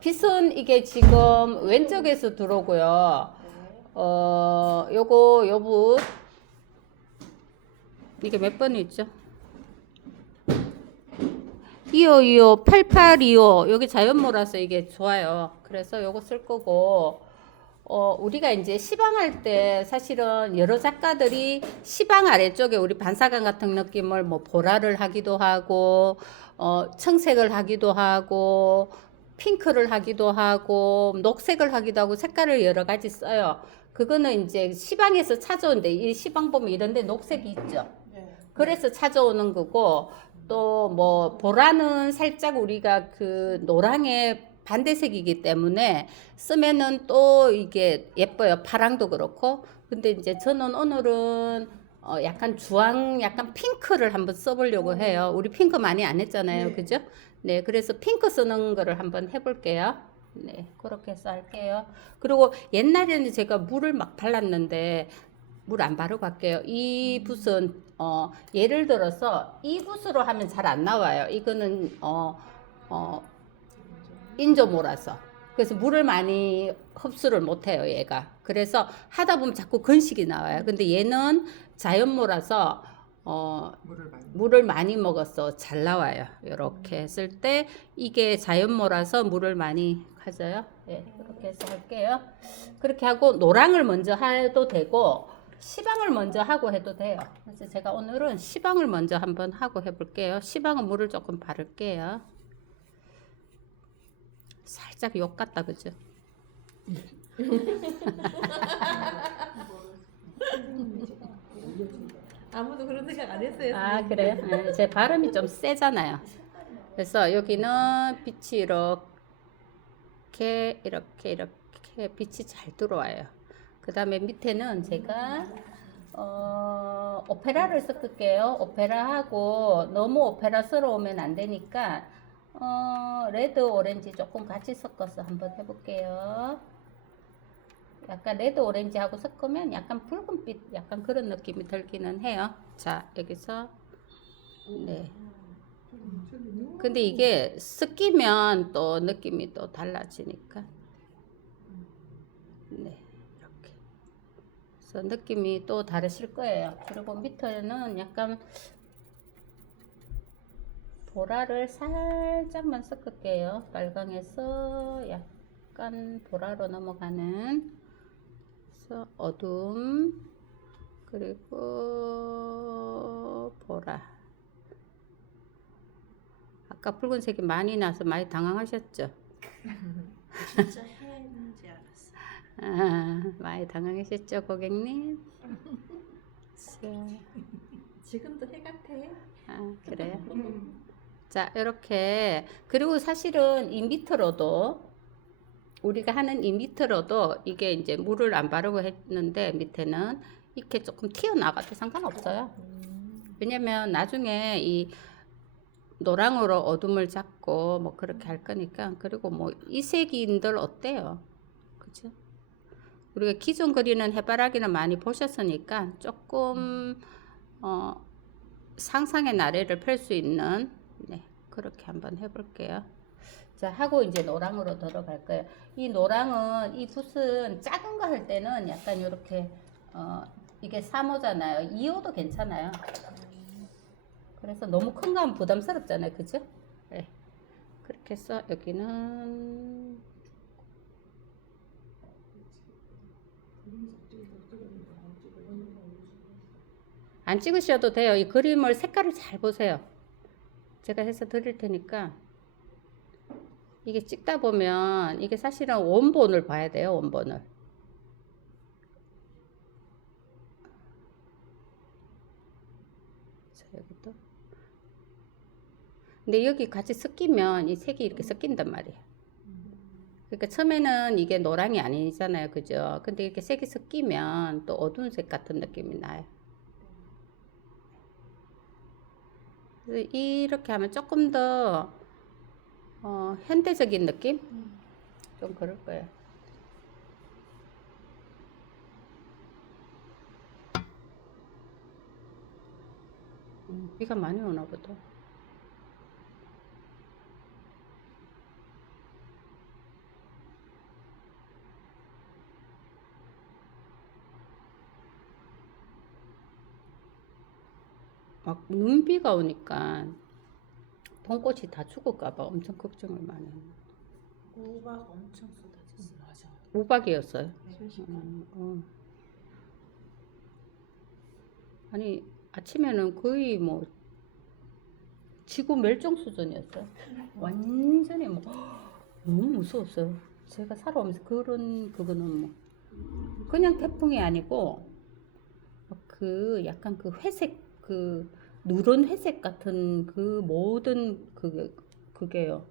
빛은 이게 지금 왼쪽에서 들어오고요. 요거, 요붓. 이게 몇 번이죠? 2525, 8825. 여기 자연모라서 이게 좋아요. 그래서 요거 쓸 거고, 우리가 이제 시방할 때 사실은 여러 작가들이 시방 아래쪽에 우리 반사광 같은 느낌을 뭐 보라를 하기도 하고, 청색을 하기도 하고, 핑크를 하기도 하고, 녹색을 하기도 하고, 색깔을 여러 가지 써요. 그거는 이제 시방에서 찾아오는데, 이 시방 보면 이런 데 녹색이 있죠. 그래서 찾아오는 거고, 또 뭐 보라는 살짝 우리가 그 노랑의 반대색이기 때문에 쓰면은 또 이게 예뻐요. 파랑도 그렇고. 근데 이제 저는 오늘은 약간 주황, 약간 핑크를 한번 써보려고 해요. 우리 핑크 많이 안 했잖아요. 그죠? 네, 그래서 핑크 쓰는 거를 한번 해볼게요. 네, 그렇게 해서 할게요. 그리고 옛날에는 제가 물을 막 발랐는데 물 안 바르고 할게요. 이 붓은 예를 들어서 이 붓으로 하면 잘 안 나와요. 이거는 어, 인조모라서. 그래서 물을 많이 흡수를 못해요, 얘가. 그래서 하다 보면 자꾸 건식이 나와요. 근데 얘는 자연모라서 물을 많이 먹어서 잘 나와요. 이렇게 했을 때 이게 자연모라서 물을 많이 가져요. 예, 이렇게 해서 할게요. 그렇게 하고 노랑을 먼저 해도 되고 시방을 먼저 하고 해도 돼요. 그래서 제가 오늘은 시방을 먼저 한번 하고 해볼게요. 시방은 물을 조금 바를게요. 살짝 욕 같다, 그죠? 아무도 그런 생각 안 했어요. 아, 선생님. 그래요? 네, 제 발음이 좀 세잖아요. 그래서 여기는 빛이 이렇게 빛이 잘 들어와요. 그 다음에 밑에는 제가 오페라를 섞을게요. 오페라하고 너무 오페라스러우면 안 되니까 레드, 오렌지 조금 같이 섞어서 한번 해볼게요. 약간 레드, 오렌지하고 섞으면 약간 붉은빛, 약간 그런 느낌이 들기는 해요. 자, 여기서 네. 근데 이게 섞이면 또 느낌이 또 달라지니까. 네, 이렇게. 그래서 느낌이 또 다르실 거예요. 그리고 밑에는 약간 보라를 살짝만 섞을게요. 빨강에서 약간 보라로 넘어가는. 그래서 어둠, 그리고 보라. 아까 붉은색이 많이 나서 많이 당황하셨죠? 진짜 해인지 알았어. 많이 당황하셨죠, 고객님? 지금도 해 같아. 그래요? 자, 이렇게. 그리고 사실은 이 밑으로도, 우리가 하는 이 밑으로도 이게 이제 물을 안 바르고 했는데 밑에는 이렇게 조금 튀어나가도 상관없어요. 왜냐면 나중에 이 노랑으로 어둠을 잡고 뭐 그렇게 할 거니까. 그리고 뭐 이 색인들 어때요? 그죠? 우리가 기존 그리는 해바라기는 많이 보셨으니까 조금 상상의 나래를 펼 수 있는 네, 그렇게 한번 해볼게요. 자, 하고 이제 노랑으로 들어갈 거예요. 이 노랑은 이 붓은 작은 거 할 때는 약간 이렇게 이게 3호잖아요. 2호도 괜찮아요. 그래서 너무 큰 거 하면 부담스럽잖아요. 그죠? 네. 그렇게 해서 여기는 안 찍으셔도 돼요. 이 그림을 색깔을 잘 보세요. 제가 해서 드릴 테니까 이게 찍다 보면 이게 사실은 원본을 봐야 돼요. 원본을. 자, 여기도. 근데 여기 같이 섞이면 이 색이 이렇게 섞인단 말이에요. 그러니까 처음에는 이게 노랑이 아니잖아요. 그죠? 근데 이렇게 색이 섞이면 또 어두운 색 같은 느낌이 나요. 그래서 이렇게 하면 조금 더 현대적인 느낌? 좀 그럴 거예요. 비가 많이 오나 보다. 막 눈비가 오니까 봄꽃이 다 죽을까봐 엄청 걱정을 많이 했는데 우박 엄청 쏟아졌어요. 맞아. 우박이었어요. 순식간에. 아니 아침에는 거의 뭐 지구 멸종 수준이었어요. 완전히 뭐 너무 무서웠어요. 제가 살아오면서 그런 그거는 뭐 그냥 태풍이 아니고 그 약간 그 회색 그 누런 회색 같은 그 모든 그게요.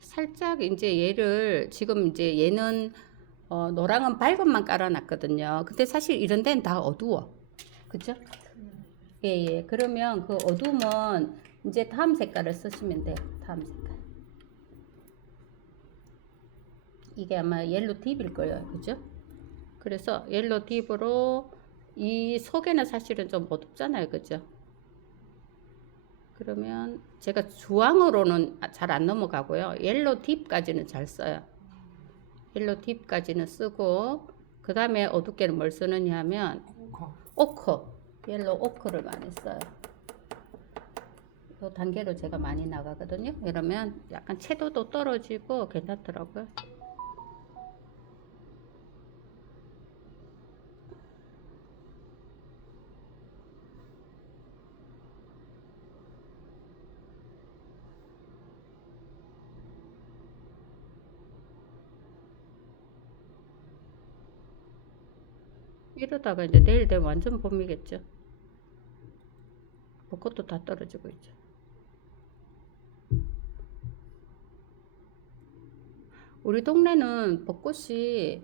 살짝 이제 얘를 지금 이제 얘는 노랑은 밝은만 깔아놨거든요. 근데 사실 이런 데는 다 어두워. 그죠? 예, 예. 그러면 그 어두우면 이제 다음 색깔을 쓰시면 돼요. 다음 색깔. 이게 아마 옐로 딥일 거예요. 그죠? 그래서 옐로 딥으로 이 속에는 사실은 좀 어둡잖아요. 그죠? 그러면 제가 주황으로는 잘 안 넘어가고요. 옐로 딥까지는 잘 써요. 옐로 딥까지는 쓰고 그 다음에 어둡게는 뭘 쓰느냐 하면 오커, 옐로 오커를 많이 써요. 이 단계로 제가 많이 나가거든요. 이러면 약간 채도도 떨어지고 괜찮더라고요. 이러다가 이제 내일 되면 완전 봄이겠죠. 벚꽃도 다 떨어지고 있죠. 우리 동네는 벚꽃이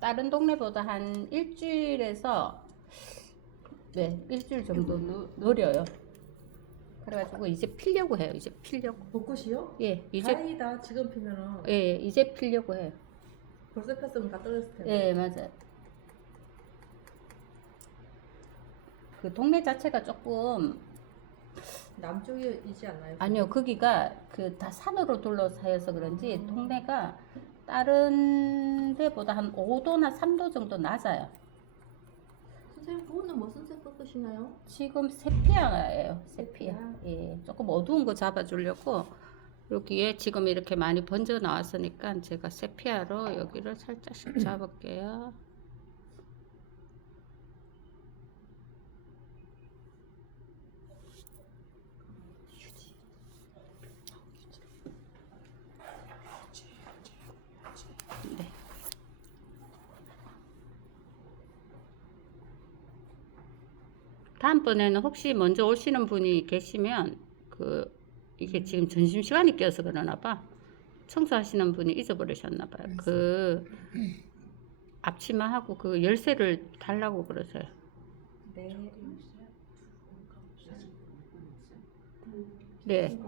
다른 동네보다 한 일주일에서 네, 일주일 정도 느려요. 그래가지고 이제 피려고 해요. 이제 피려고. 벚꽃이요? 예, 이제 다행이다. 지금 피면은 예, 이제 피려고 해요. 벌써 폈으면 다 떨어졌을 텐데. 예, 맞아요. 그 동네 자체가 조금 남쪽이지 않나요? 아니요, 거기가 그 다 산으로 둘러싸여서 그런지 동네가 다른 데보다 한 5도나 3도 정도 낮아요. 선생님 그거는 무슨 색 벚꽃이나요? 지금 세피아예요, 세피아. 세피아. 예, 조금 어두운 거 잡아주려고 여기에 지금 이렇게 많이 번져 나왔으니까 제가 세피아로 여기를 살짝씩 잡을게요. 네. 다음번에는 혹시 먼저 오시는 분이 계시면 이게 지금 점심시간이 껴서 그러나 봐. 청소하시는 분이 잊어버리셨나 봐요. 그 앞치마하고 그 열쇠를 달라고 그러세요. 네. 네.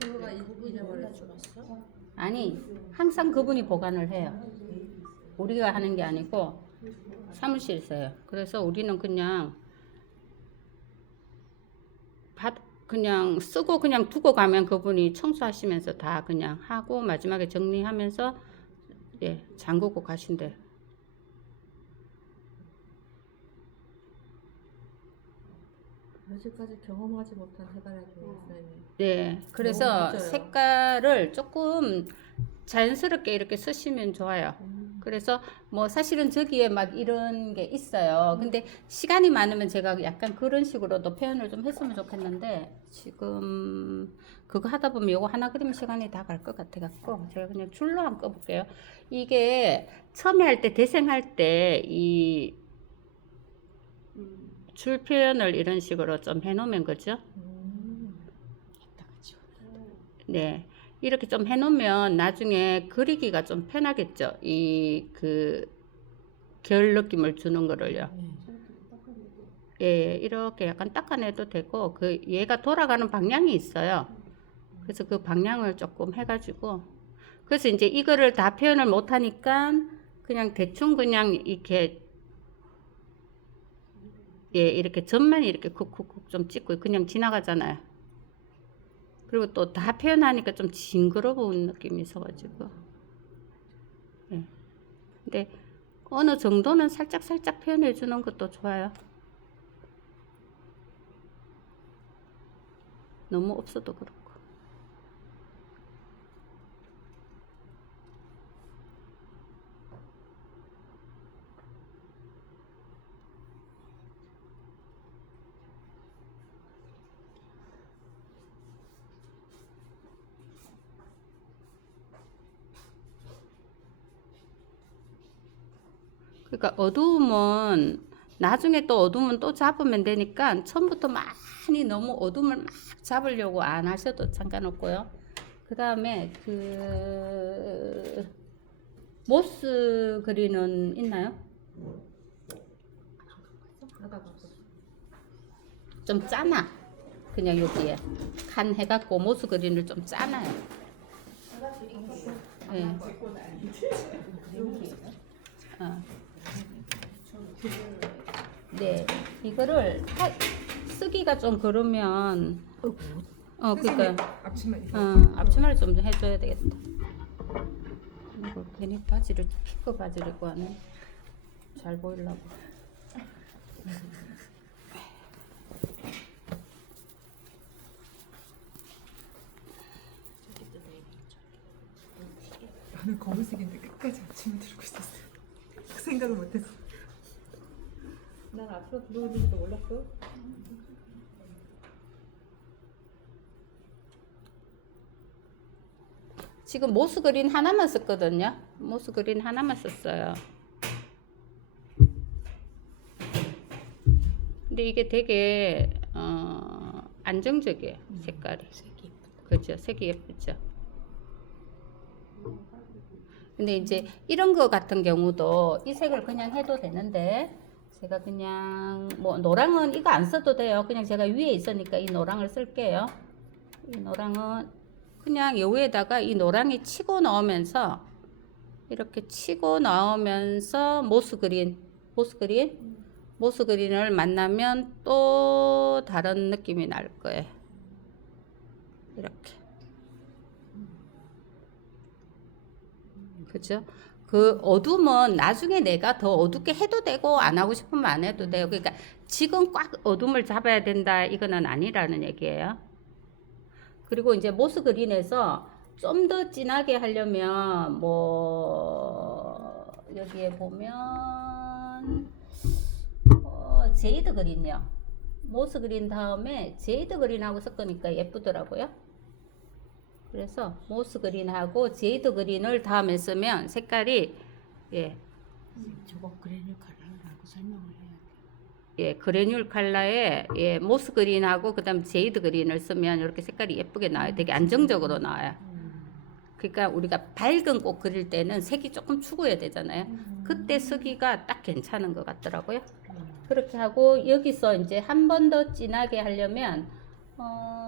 서로가 잊어버렸어. 아니, 항상 그분이 보관을 해요. 우리가 하는 게 아니고 사무실에서 해요. 그래서 우리는 그냥 쓰고 그냥 두고 가면 그분이 청소하시면서 다 그냥 하고 마지막에 정리하면서 예, 잠그고 가신대요. 여지까지 경험하지 못한 해바라기예요, 선생님. 네, 그래서 너무 멋져요. 색깔을 조금 자연스럽게 이렇게 쓰시면 좋아요. 그래서 뭐 사실은 저기에 막 이런 게 있어요. 근데 시간이 많으면 제가 약간 그런 식으로도 표현을 좀 했으면 좋겠는데 지금 그거 하다 보면 요거 하나 그리면 시간이 다 갈 것 같아 갖고 제가 그냥 줄로 한번 꺼볼게요. 이게 처음에 할 때 대생할 때 이 줄 표현을 이런 식으로 좀 해놓으면 그죠? 네. 이렇게 좀 해놓으면 나중에 그리기가 좀 편하겠죠. 결 느낌을 주는 거를요. 예, 이렇게 약간 닦아내도 되고, 얘가 돌아가는 방향이 있어요. 그래서 그 방향을 조금 해가지고, 그래서 이제 이거를 다 표현을 못하니까, 그냥 대충 그냥 이렇게, 예, 이렇게 점만 이렇게 쿡쿡쿡 좀 찍고 그냥 지나가잖아요. 그리고 또 다 표현하니까 좀 징그러운 느낌이 있어가지고. 예. 근데 어느 정도는 살짝 표현해 주는 것도 좋아요. 너무 없어도 그렇고. 그러니까 어두움은 나중에 또 어두움은 또 잡으면 되니까 처음부터 많이 너무 어두움을 막 잡으려고 안 하셔도 상관없고요. 그 다음에 그 모스 그린은 있나요? 좀 짜나? 그냥 여기에 칸 해갖고 모스 그린을 좀 짜나요? 네. 어. 네, 이거를 쓰기가 좀 그러면 그러니까 앞치마를 좀 해줘야 되겠다. 이거 괜히 바지를 피크 바지를 입고 하네. 잘 보이려고. 나는 검은색인데 끝까지 아침을 들고 있었어. 생각을 못했어. 난 앞으로 들어오는지도 몰랐어. 지금 모스 그린 하나만 썼거든요. 모스 그린 하나만 썼어요. 근데 이게 되게 안정적이에요. 색깔이. 그죠? 색이 예쁘죠? 근데 이제 이런 거 같은 경우도 이 색을 그냥 해도 되는데 제가 그냥 뭐 노랑은 이거 안 써도 돼요. 그냥 제가 위에 있으니까 이 노랑을 쓸게요. 이 노랑은 그냥 여기에다가 이 노랑이 치고 나오면서 이렇게 치고 나오면서 모스 그린을 만나면 또 다른 느낌이 날 거예요. 이렇게. 그죠? 그 어둠은 나중에 내가 더 어둡게 해도 되고 안 하고 싶으면 안 해도 돼요. 그러니까 지금 꽉 어둠을 잡아야 된다 이거는 아니라는 얘기예요. 그리고 이제 모스 그린에서 좀 더 진하게 하려면 뭐 여기에 보면 제이드 그린요. 모스 그린 다음에 제이드 그린하고 섞으니까 예쁘더라고요. 그래서 모스 그린하고 제이드 그린을 다음에 쓰면 색깔이 저거 그래뉴 컬러라고 설명을 해야 돼. 그래뉴 컬러에 모스 그린하고 그다음 제이드 그린을 쓰면 이렇게 색깔이 예쁘게 나와요. 되게 안정적으로 나와요. 그러니까 우리가 밝은 꽃 그릴 때는 색이 조금 추구해야 되잖아요. 그때 쓰기가 딱 괜찮은 것 같더라고요. 그렇게 하고 여기서 이제 한 번 더 진하게 하려면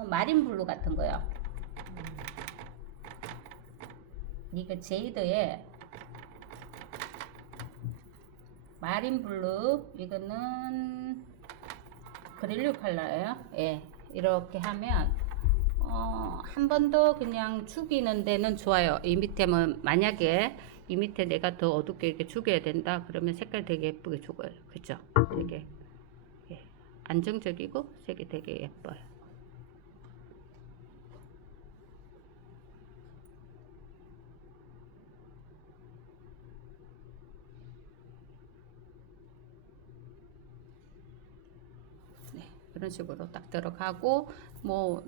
마린 블루 같은 거요. 이거 제이드의 마린 블루, 이거는 그릴류 컬러예요. 예, 이렇게 하면 한 번 더 그냥 죽이는 데는 좋아요. 이 밑에는 만약에 이 밑에 내가 더 어둡게 이렇게 죽여야 된다 그러면 색깔 되게 예쁘게 죽어요. 그죠? 되게 안정적이고 색이 되게 예뻐요. 이런 식으로 딱 들어가고 뭐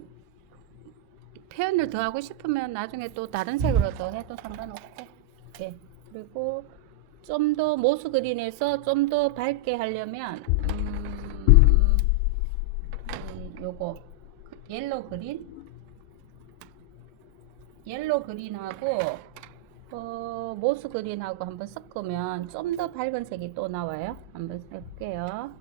표현을 더 하고 싶으면 나중에 또 다른 색으로 더 해도 상관없고 그리고 좀 더 모스 그린에서 좀 더 밝게 하려면 요거 옐로우 그린하고 모스 그린하고 한번 섞으면 좀 더 밝은 색이 또 나와요. 한번 해볼게요.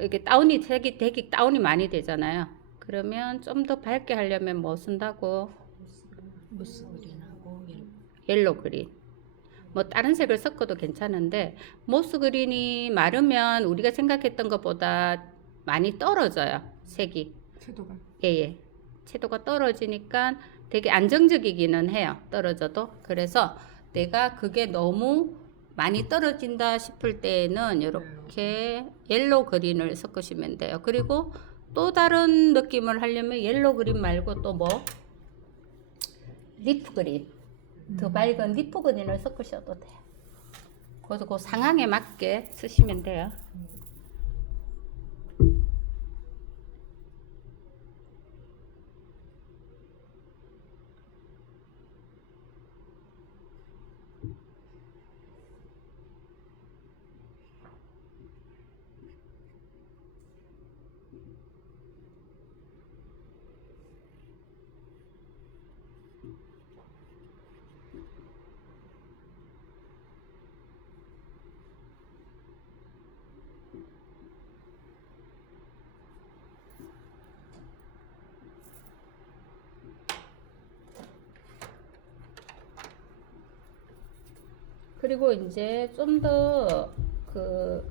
이게 색이 되게 다운이 많이 되잖아요. 그러면 좀 더 밝게 하려면 뭐 쓴다고? 무스 그린하고 옐로우 그린. 뭐 다른 색을 섞어도 괜찮은데 모스 그린이 마르면 우리가 생각했던 것보다 많이 떨어져요. 색이. 채도가. 예. 채도가 떨어지니까 되게 안정적이기는 해요. 떨어져도. 그래서 내가 그게 너무 많이 떨어진다 싶을 때에는 이렇게 옐로우 그린을 섞으시면 돼요. 그리고 또 다른 느낌을 하려면 옐로우 그린 말고 또 뭐? 리프 그린. 더 밝은 리프 그린을 섞으셔도 돼요. 그래서 그 상황에 맞게 쓰시면 돼요. 그리고 이제 좀 더 그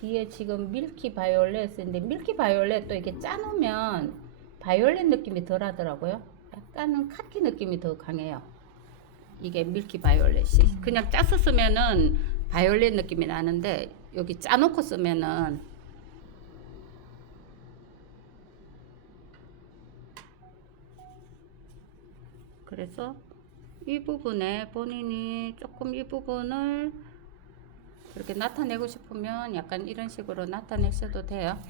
뒤에 지금 밀키 바이올렛인데 밀키 바이올렛도 이게 짜놓으면 바이올렛 느낌이 덜 하더라고요. 약간은 카키 느낌이 더 강해요. 이게 밀키 바이올렛이 그냥 짜서 쓰면은 바이올렛 느낌이 나는데 여기 짜놓고 쓰면은 그래서 이 부분에 본인이 조금 이 부분을 이렇게 나타내고 싶으면 약간 이런 식으로 나타내셔도 돼요.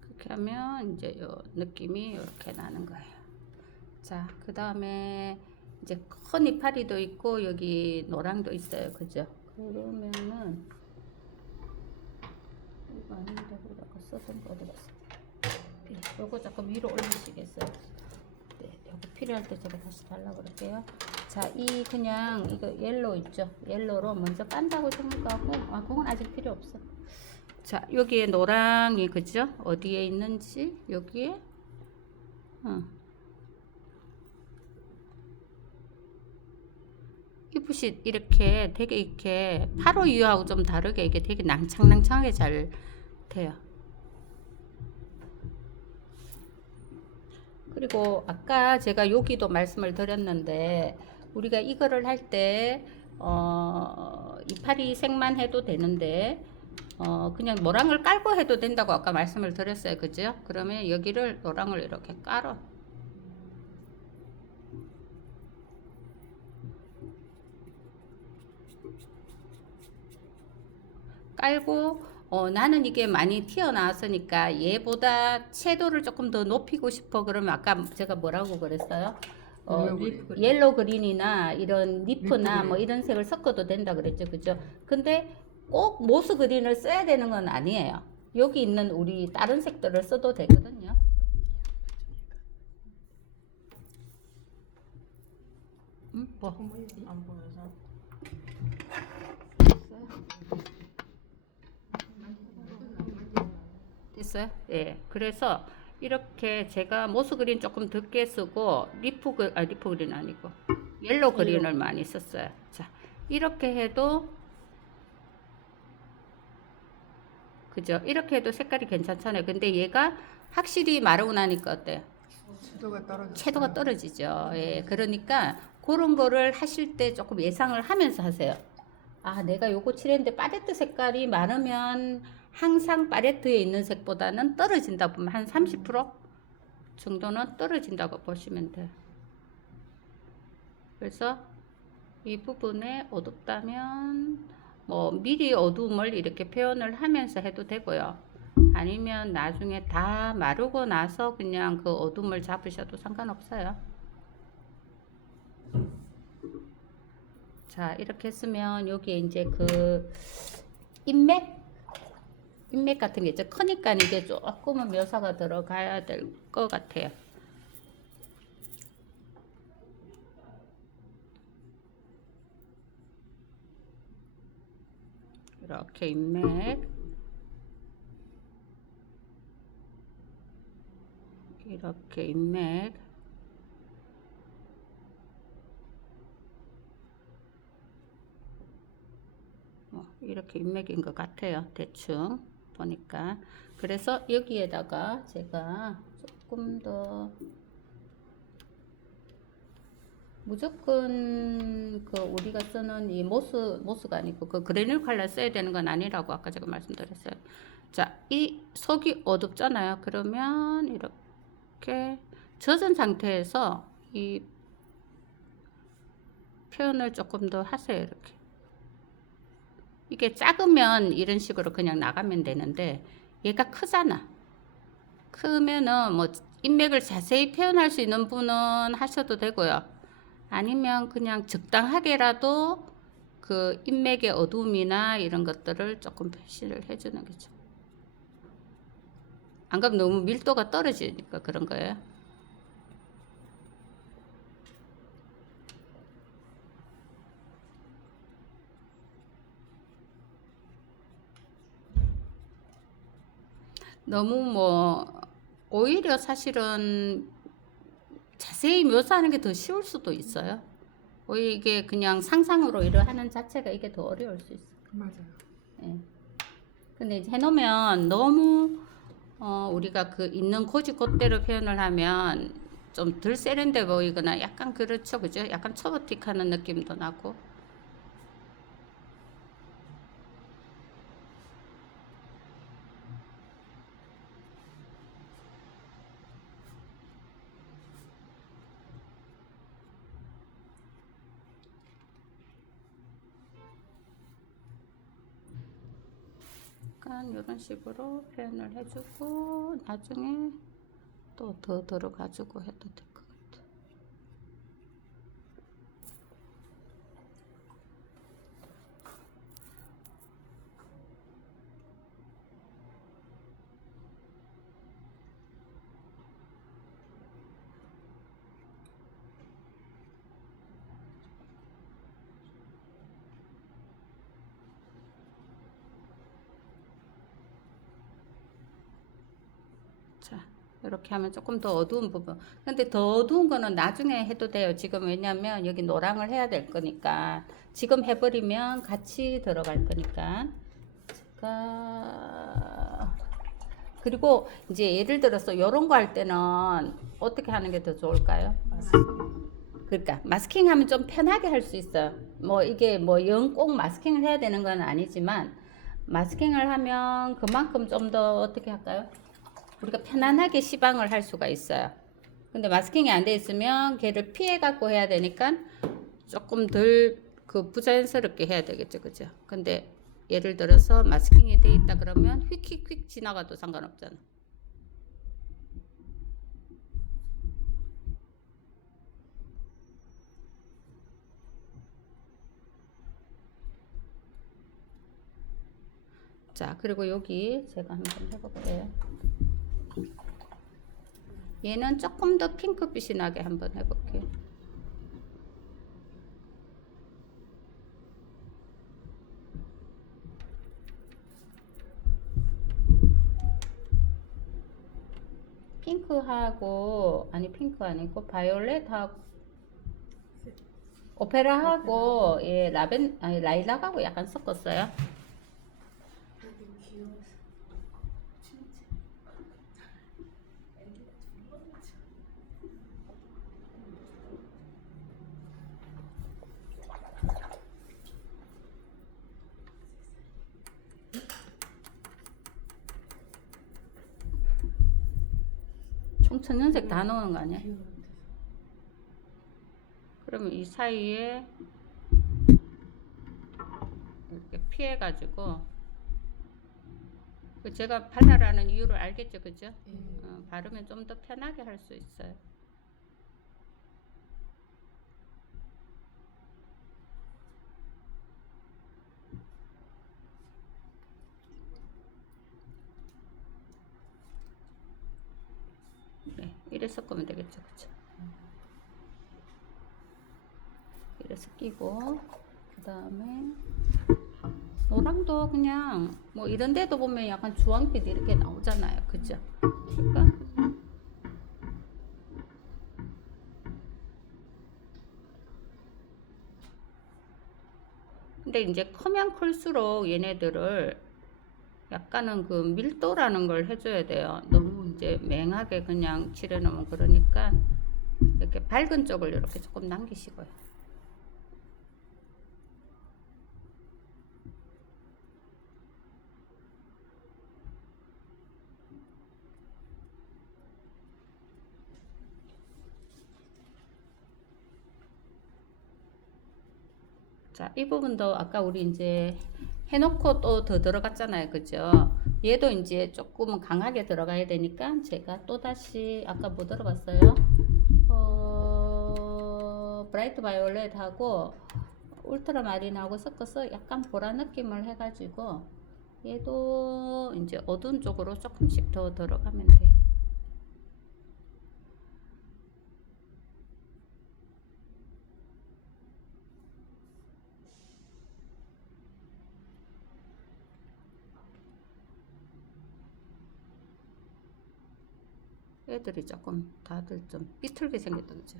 그렇게 하면 이제 요 느낌이 이렇게 나는 거예요. 자, 그 다음에 이제 큰 이파리도 있고 여기 노랑도 있어요. 그죠? 그러면은 이거 아닌데 이거 아까 써둔 거 어디 갔어? 예, 요거 조금 위로 올리시겠어요? 네, 요거 필요할 때 제가 다시 달라고 그럴게요. 자, 이 그냥 이거 옐로우 있죠? 옐로우로 먼저 깐다고 생각하고 아, 그건 아직 필요 없어. 자, 여기에 노랑이 그죠? 어디에 있는지 여기에 이 이렇게 되게 이렇게 8호 이유하고 좀 다르게 이게 되게 낭창낭창하게 잘 돼요. 그리고 아까 제가 여기도 말씀을 드렸는데 우리가 이거를 할 때 이파리 색만 해도 되는데 그냥 노랑을 깔고 해도 된다고 아까 말씀을 드렸어요. 그죠? 그러면 여기를 노랑을 이렇게 깔아. 깔고 나는 이게 많이 튀어나왔으니까 얘보다 채도를 조금 더 높이고 싶어 그러면 아까 제가 뭐라고 그랬어요? 옐로우 그린이나 이런 리프나 뭐 이런 색을 섞어도 된다 그랬죠. 그죠? 근데 꼭 모스 그린을 써야 되는 건 아니에요. 여기 있는 우리 다른 색들을 써도 되거든요. 뭐? 안 보여서. 됐어요? 예. 그래서 이렇게 제가 모스 그린 조금 적게 쓰고 리프 그린 아니고 옐로우 그린을 많이 썼어요. 자, 이렇게 해도 그죠? 이렇게 해도 색깔이 괜찮잖아요. 근데 얘가 확실히 마르고 나니까 어때요? 채도가 떨어지죠. 예. 그러니까 그런 거를 하실 때 조금 예상을 하면서 하세요. 아, 내가 요거 칠했는데 팔레트 색깔이 많으면 항상 팔레트에 있는 색보다는 떨어진다 보면 한 30% 정도는 떨어진다고 보시면 돼요. 그래서 이 부분에 어둡다면 뭐 미리 어두움을 이렇게 표현을 하면서 해도 되고요. 아니면 나중에 다 마르고 나서 그냥 그 어둠을 잡으셔도 상관없어요. 자, 이렇게 했으면 여기에 이제 그 인맥 같은 게 이제 크니까 이게 조금은 묘사가 들어가야 될 것 같아요. 이렇게 인맥, 이렇게 인맥, 이렇게 인맥인 것 같아요. 대충 보니까. 그래서 여기에다가 제가 조금 더 무조건 그 우리가 쓰는 이 모스가 아니고 그 그래놀 컬러 써야 되는 건 아니라고 아까 제가 말씀드렸어요. 자, 이 속이 어둡잖아요. 그러면 이렇게 젖은 상태에서 이 표현을 조금 더 하세요. 이렇게. 이게 작으면 이런 식으로 그냥 나가면 되는데 얘가 크잖아. 크면은 뭐 인맥을 자세히 표현할 수 있는 분은 하셔도 되고요. 아니면 그냥 적당하게라도 그 인맥의 어두움이나 이런 것들을 조금 표시를 해주는 게 좋아요. 안 그러면 너무 밀도가 떨어지니까 그런 거예요. 너무 뭐 오히려 사실은 자세히 묘사하는 게 더 쉬울 수도 있어요. 오히려 이게 그냥 상상으로 일을 하는 자체가 이게 더 어려울 수 있어요. 맞아요. 예. 근데 이제 해놓으면 너무 우리가 그 있는 고지 그대로 표현을 하면 좀 덜 세련돼 보이거나 약간 그렇죠, 그죠? 약간 초보틱하는 느낌도 나고. 약간 이런 식으로 표현을 해주고 나중에 또 더 들어가지고 해도 될 것 같아. 자, 이렇게 하면 조금 더 어두운 부분. 근데 더 어두운 거는 나중에 해도 돼요. 지금 왜냐면 여기 노랑을 해야 될 거니까. 지금 해버리면 같이 들어갈 거니까. 제가 그리고 이제 예를 들어서 이런 거 할 때는 어떻게 하는 게 더 좋을까요? 그러니까 마스킹 하면 좀 편하게 할 수 있어요. 뭐 이게 뭐 영 꼭 마스킹을 해야 되는 건 아니지만 마스킹을 하면 그만큼 좀 더 어떻게 할까요? 우리가 편안하게 시방을 할 수가 있어요. 근데 마스킹이 안 돼 있으면 걔를 피해 갖고 해야 되니까 조금 덜 그 부자연스럽게 해야 되겠죠, 그죠? 근데 예를 들어서 마스킹이 돼 있다 그러면 휙휙휙 지나가도 상관없잖아. 자, 그리고 여기 제가 한번 해볼게요. 얘는 조금 더 핑크빛이 나게 한번 해볼게요. 핑크하고 아니 핑크 아니고 바이올렛하고 오페라하고 예 라벤 아니 라일락하고 약간 섞었어요. 총 천연색 다 넣은 거 아니야? 그러면 이 사이에 이렇게 피해가지고 제가 발라라는 이유를 알겠죠, 그죠? 바르면 좀 더 편하게 할 수 있어요. 네, 이래 섞으면 되겠죠, 그죠? 이래 섞이고 그 다음에 노랑도 그냥 뭐 이런 데도 보면 약간 주황빛 이렇게 나오잖아요. 그죠? 그러니까 근데 이제 크면 클수록 얘네들을 약간은 그 밀도라는 걸 해줘야 돼요. 너무 이제 맹하게 그냥 칠해놓으면 그러니까 이렇게 밝은 쪽을 이렇게 조금 남기시고요. 자, 이 부분도 아까 우리 이제 해놓고 또 더 들어갔잖아요. 그죠? 얘도 이제 조금 강하게 들어가야 되니까 제가 또 다시 아까 뭐 들어갔어요? 브라이트 바이올렛하고 울트라 마린하고 섞어서 약간 보라 느낌을 해가지고 얘도 이제 어두운 쪽으로 조금씩 더 들어가면 돼요. 애들이 조금 다들 좀 삐뚤게 생겼다 그죠?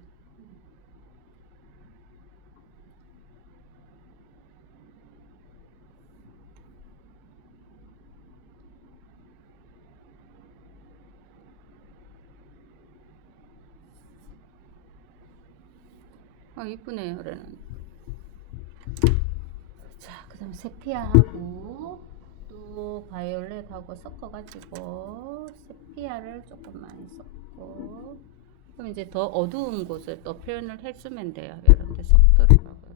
아 이쁘네요. 그래는 자, 그 다음 세피아하고 또 바이올렛하고 섞어가지고 세피아를 조금 많이 섞고 그럼 이제 더 어두운 곳을 또 표현을 해주면 돼요. 이런 데 쏙 들어가고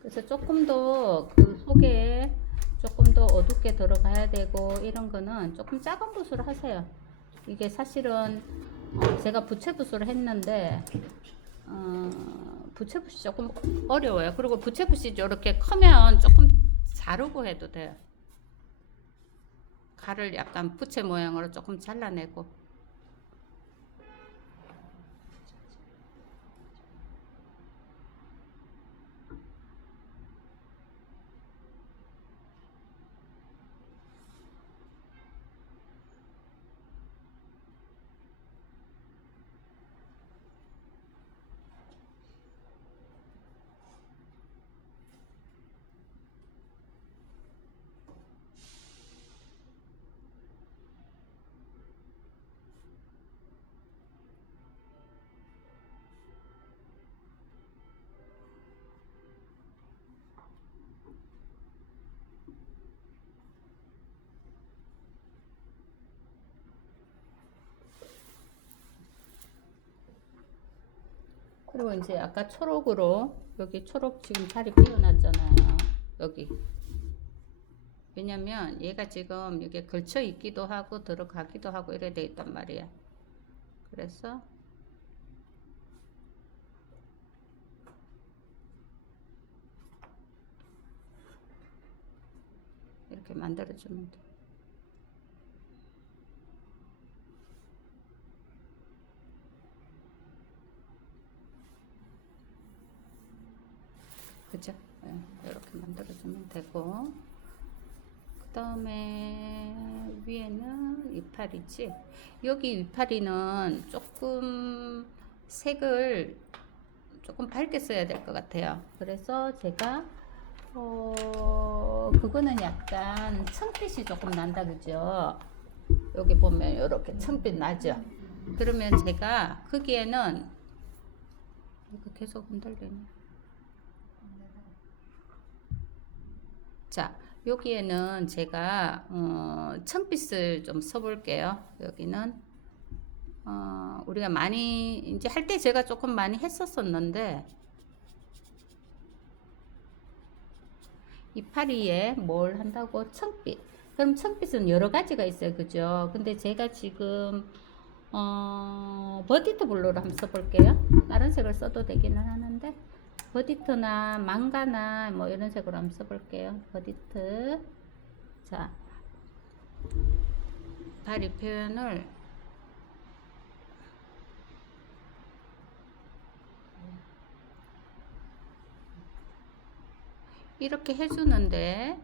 그래서 조금 더 그 속에 조금 더 어둡게 들어가야 되고 이런 거는 조금 작은 붓으로 하세요. 이게 사실은 제가 부채 붓으로 했는데 부채 붓이 조금 어려워요. 그리고 부채 붓이 이렇게 크면 조금 자르고 해도 돼요. 칼을 약간 부채 모양으로 조금 잘라내고 그리고 이제 아까 초록으로 여기 초록 지금 자리 비워놨잖아요. 여기 왜냐면 얘가 지금 이게 걸쳐 있기도 하고 들어가기도 하고 이래 돼 있단 말이야. 그래서 이렇게 만들어주면 돼. 그죠? 네, 이렇게 만들어주면 되고 그 다음에 위에는 이파리지. 여기 이파리는 조금 색을 조금 밝게 써야 될 것 같아요. 그래서 제가 그거는 약간 청빛이 조금 난다 그죠? 여기 보면 이렇게 청빛 나죠? 그러면 제가 거기에는 이거 계속 흔들리네. 자, 여기에는 제가 청빛을 좀 써볼게요. 여기는 우리가 많이 이제 할 때 제가 조금 많이 했었었는데 이파리에 뭘 한다고? 청빛. 그럼 청빛은 여러 가지가 있어요, 그죠? 근데 제가 지금 버디트 블루를 한번 써볼게요. 다른 색을 써도 되기는 하는데 버디트나 망가나 뭐 이런 색으로 한번 써볼게요. 버디트. 자, 다리 표현을 이렇게 해주는데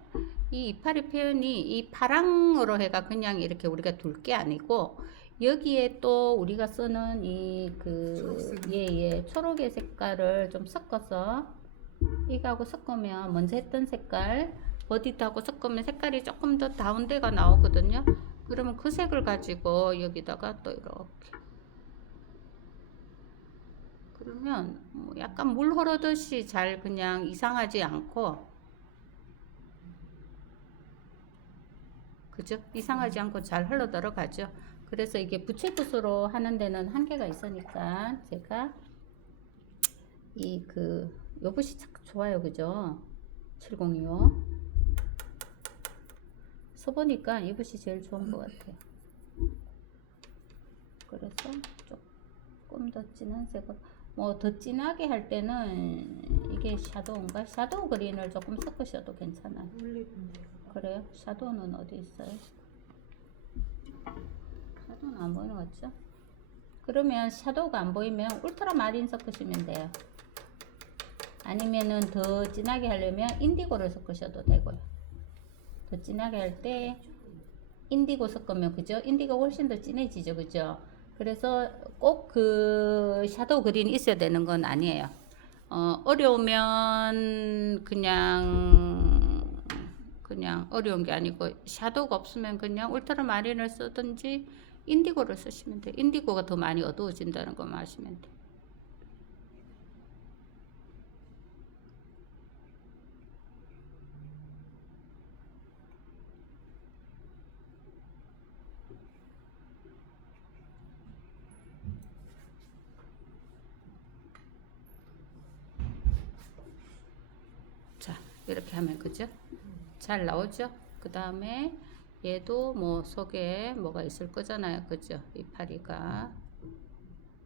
이 이파리 표현이 이 파랑으로 해가 그냥 이렇게 우리가 둘 게 아니고 여기에 또 우리가 쓰는 이 초록색. 예예 초록의 색깔을 좀 섞어서 이거하고 섞으면 먼저 했던 색깔 버디트하고 섞으면 색깔이 조금 더 다운데가 나오거든요. 그러면 그 색을 가지고 여기다가 또 이렇게 그러면 뭐 약간 물 흐르듯이 잘 그냥 이상하지 않고 그죠? 이상하지 않고 잘 흘러 들어가죠. 그래서 이게 부채붓으로 하는 데는 한계가 있으니까 제가 이 요 붓이 참 좋아요, 그죠? 702호 써보니까 이 붓이 제일 좋은 것 같아요. 그래서 조금 더 진한 색으로 뭐 더 진하게 할 때는 이게 샤도우인가? 샤도우 그린을 조금 섞으셔도 괜찮아요. 그래요? 샤도우는 어디 있어요? 샤도우는 안 보이는 것 같죠? 그러면 샤도우가 안 보이면 울트라 마린 섞으시면 돼요. 아니면은 더 진하게 하려면 인디고를 섞으셔도 되고요. 더 진하게 할 때 인디고 섞으면 그죠? 인디고 훨씬 더 진해지죠, 그죠? 그래서 꼭 그 샤도우 그린이 있어야 되는 건 아니에요. 어려우면 그냥 어려운 게 아니고 샤도우가 없으면 그냥 울트라마린을 쓰든지 인디고를 쓰시면 돼요. 인디고가 더 많이 어두워진다는 것만 아시면 돼요. 자, 이렇게 하면 그죠? 잘 나오죠? 그 다음에 얘도 뭐 속에 뭐가 있을 거잖아요, 그죠? 이파리가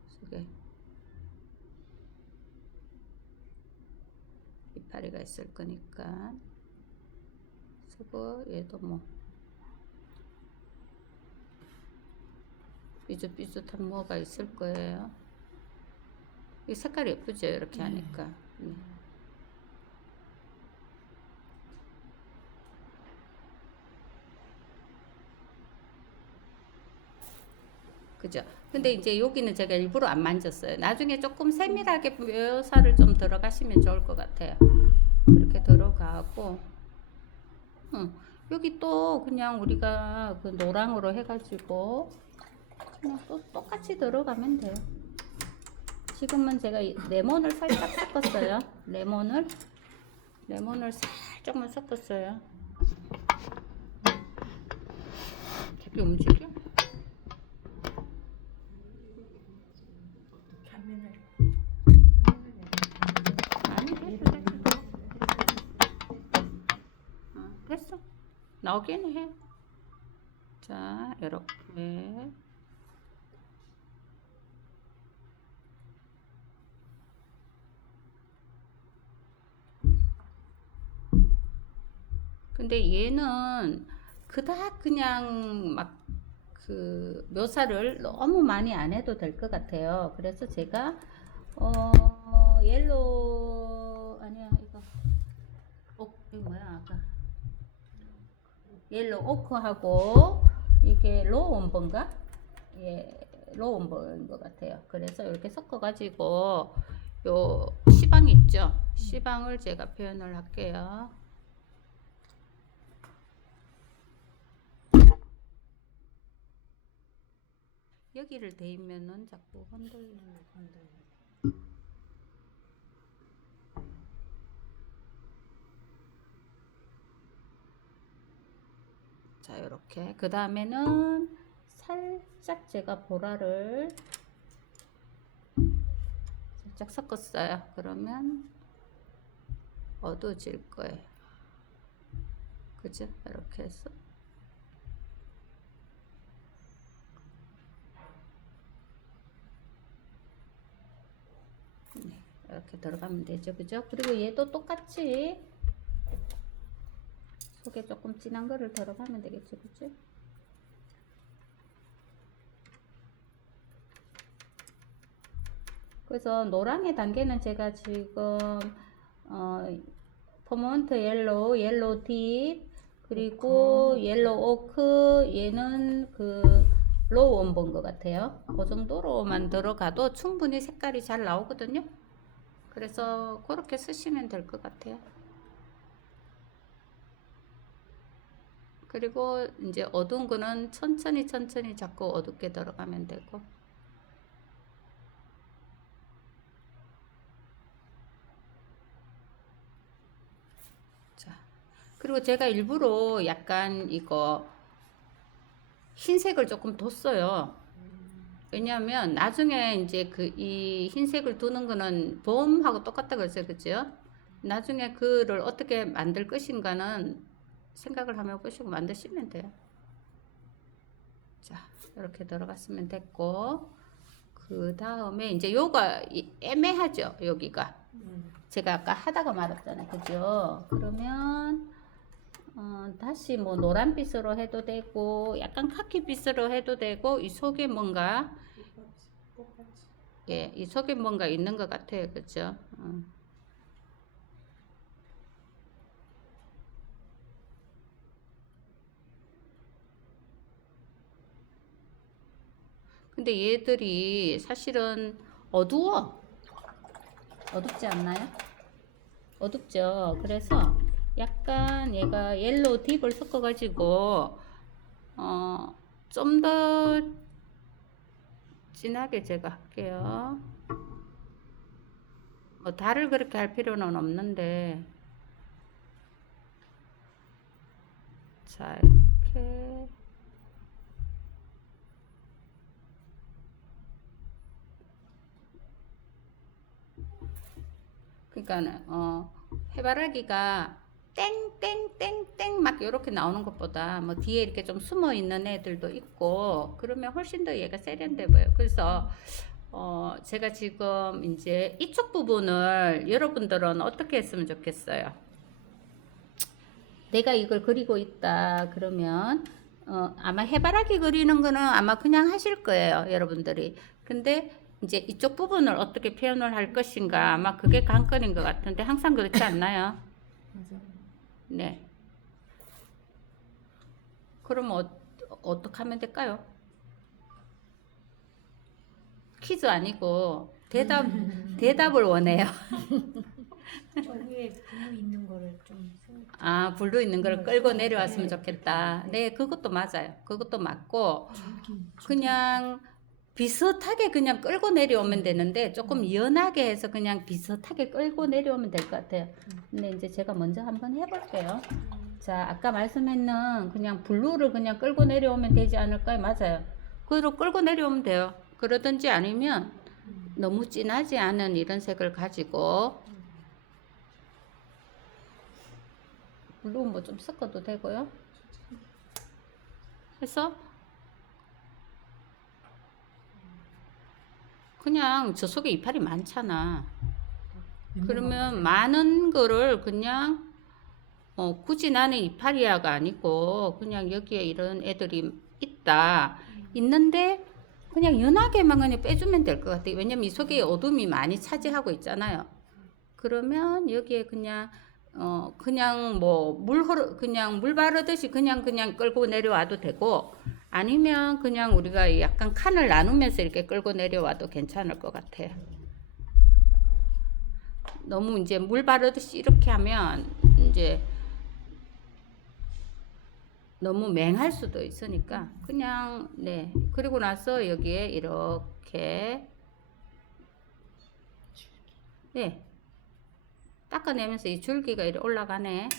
속에 이파리가 있을 거니까 쓰고 얘도 뭐 삐죽삐죽한 뭐가 있을 거예요. 이 색깔이 예쁘죠? 이렇게 하니까. 그죠? 근데 이제 여기는 제가 일부러 안 만졌어요. 나중에 조금 세밀하게 묘사를 좀 들어가시면 좋을 것 같아요. 이렇게 들어가고, 여기 또 그냥 우리가 그 노랑으로 해가지고 그냥 또 똑같이 들어가면 돼요. 지금은 제가 레몬을 살짝 섞었어요. 레몬을 살짝만 섞었어요. 자기 움직여? 아니 됐어. 됐어. 나오기는 해. 자, 이렇게. 근데 얘는 그닥 그냥 막 그 묘사를 너무 많이 안 해도 될 것 같아요. 그래서 제가 옐로우 아니야 이거 이거 뭐야 아까 옐로우 오크하고 이게 로우 엄버인가? 예, 로우 엄버인 것 같아요. 그래서 이렇게 섞어가지고 요 시방 있죠? 시방을 제가 표현을 할게요. 여기를 대면은 자꾸 흔들리는. 자, 이렇게 그 다음에는 살짝 제가 보라를 살짝 섞었어요. 그러면 어두워질 거예요. 그죠? 이렇게 해서 네, 이렇게 들어가면 되죠. 그죠? 그리고 얘도 똑같이 속에 조금 진한 거를 들어가면 되겠죠. 그죠? 그래서 노랑의 단계는 제가 지금 퍼먼트 옐로우, 옐로우 딥, 그리고 옐로우 오크, 얘는 그 로우 원본 것 같아요. 그 정도로만 들어가도 충분히 색깔이 잘 나오거든요. 그래서 그렇게 쓰시면 될 것 같아요. 그리고 이제 어두운 거는 천천히 자꾸 어둡게 들어가면 되고. 자, 그리고 제가 일부러 약간 이거 흰색을 조금 뒀어요. 왜냐하면 나중에 이제 이 흰색을 두는 거는 봄하고 똑같다 그랬어요. 그죠? 나중에 그를 어떻게 만들 것인가는 생각을 한번 해보시고 만드시면 돼요. 자, 이렇게 들어갔으면 됐고, 그 다음에 이제 요가 애매하죠. 여기가 제가 아까 하다가 말았잖아요. 그죠? 그러면 다시 뭐 노란빛으로 해도 되고 약간 카키빛으로 해도 되고, 이 속에 뭔가 예, 이 속에 뭔가 있는 것 같아요. 그죠? 근데 얘들이 사실은 어둡지 않나요? 어둡죠. 그래서 약간 얘가 옐로우 딥을 섞어 가지고 좀 더 진하게 제가 할게요. 뭐 달을 그렇게 할 필요는 없는데, 자, 이렇게 그러니까는 해바라기가 땡땡땡땡 막 이렇게 나오는 것보다 뭐 뒤에 이렇게 좀 숨어 있는 애들도 있고 그러면 훨씬 더 얘가 세련돼 보여요. 그래서 제가 지금 이제 이쪽 부분을 여러분들은 어떻게 했으면 좋겠어요? 내가 이걸 그리고 있다 그러면 아마 해바라기 그리는 거는 아마 그냥 하실 거예요, 여러분들이. 근데 이제 이쪽 부분을 어떻게 표현을 할 것인가, 아마 그게 관건인 것 같은데 항상 그렇지 않나요? 맞아요. 네. 그럼 어떻게 하면 될까요? 퀴즈 아니고 대답을 원해요. 저 위에 블루 있는 거를 좀 아, 블루 있는 걸 끌고 내려왔으면 좋겠다. 네, 그것도 맞아요. 그것도 맞고, 그냥 비슷하게 그냥 끌고 내려오면 되는데, 조금 연하게 해서 그냥 비슷하게 끌고 내려오면 될 것 같아요. 근데 이제 제가 먼저 한번 해볼게요. 자, 아까 말씀했는 그냥 블루를 그냥 끌고 내려오면 되지 않을까요? 맞아요. 그대로 끌고 내려오면 돼요. 그러든지 아니면 너무 진하지 않은 이런 색을 가지고, 블루 뭐 좀 섞어도 되고요. 해서 그냥 저 속에 이파리 많잖아. 그러면 많은 거를 그냥 굳이 나는 이파리아가 아니고 그냥 여기에 이런 애들이 있는데 그냥 연하게만 그냥 빼주면 될 것 같아요. 왜냐면 이 속에 어둠이 많이 차지하고 있잖아요. 그러면 여기에 그냥 그냥 뭐 그냥 물 바르듯이 그냥 끌고 내려와도 되고, 아니면 그냥 우리가 약간 칸을 나누면서 이렇게 끌고 내려와도 괜찮을 것 같아요. 너무 이제 물 바르듯이 이렇게 하면 이제 너무 맹할 수도 있으니까 그냥 네. 그리고 나서 여기에 이렇게 네. 닦아내면서 이 줄기가 이렇게 올라가네.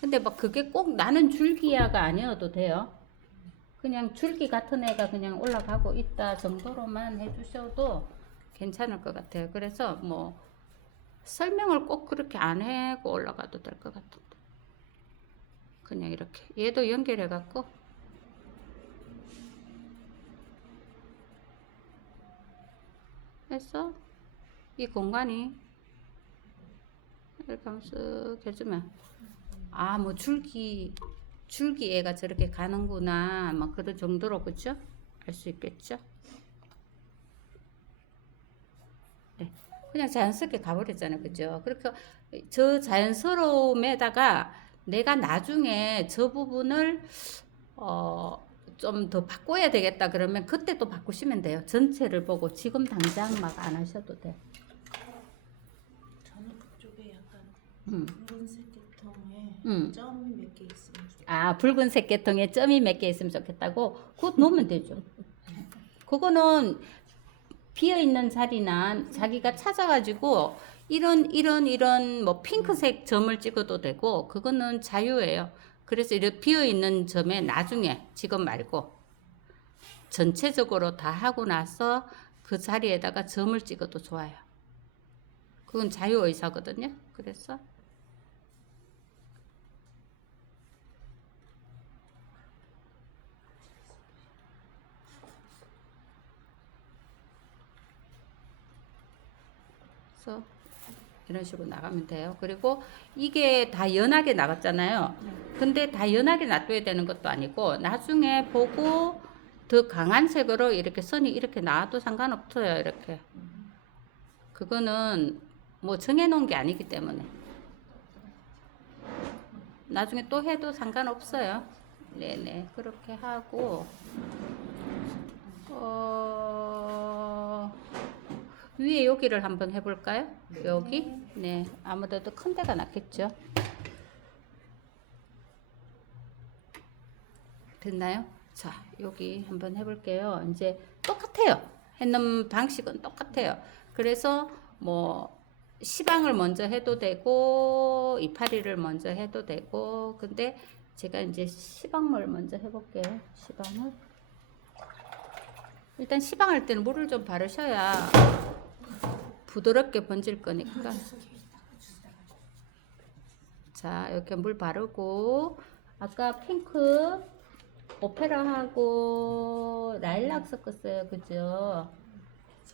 근데 막 그게 꼭 나는 줄기야가 아니어도 돼요. 그냥 줄기 같은 애가 그냥 올라가고 있다 정도로만 해주셔도 괜찮을 것 같아요. 그래서 뭐 설명을 꼭 그렇게 안 하고 올라가도 될 것 같은데 그냥 이렇게 얘도 연결해 갖고 해서 이 공간이 이렇게 하면 쓱 해주면 아 뭐 줄기 애가 저렇게 가는구나 뭐 그런 정도로 그죠? 알 수 있겠죠? 네. 그냥 자연스럽게 가버렸잖아요 그죠? 그렇게 저 자연스러움에다가 내가 나중에 저 부분을 좀 더 바꿔야 되겠다 그러면 그때 또 바꾸시면 돼요. 전체를 보고 지금 당장 막 안 하셔도 돼. 저는 그쪽에 약간 음. 붉은색 계통에 음. 점 몇 개 있으면 좋겠어요. 아 붉은색 계통에 점이 몇 개 있으면 좋겠다고? 그거 놓으면 되죠. 그거는 비어있는 자리나 자기가 찾아가지고 이런 뭐 핑크색 점을 찍어도 되고 그거는 자유예요. 그래서 이렇게 비어있는 점에 나중에 지금 말고 전체적으로 다 하고 나서 그 자리에다가 점을 찍어도 좋아요. 그건 자유의사거든요. 그래서 그래서 이런 식으로 나가면 돼요. 그리고 이게 다 연하게 나갔잖아요. 근데 다 연하게 놔둬야 되는 것도 아니고 나중에 보고 더 강한 색으로 이렇게 선이 이렇게 나와도 상관없어요. 이렇게. 그거는 뭐 정해놓은 게 아니기 때문에 나중에 또 해도 상관없어요. 네네 그렇게 하고 위에 여기를 한번 해볼까요? 여기? 네 아무래도 큰 데가 낫겠죠. 됐나요? 자 여기 한번 해볼게요. 이제 똑같아요. 해놓은 방식은 똑같아요. 그래서 뭐 시방을 먼저 해도 되고 이파리를 먼저 해도 되고 근데 제가 이제 시방을 먼저 해볼게요. 시방을 일단 시방할 때는 물을 좀 바르셔야 부드럽게 번질 거니까 자 이렇게 물 바르고 아까 핑크 오페라하고 라일락 섞었어요. 그죠?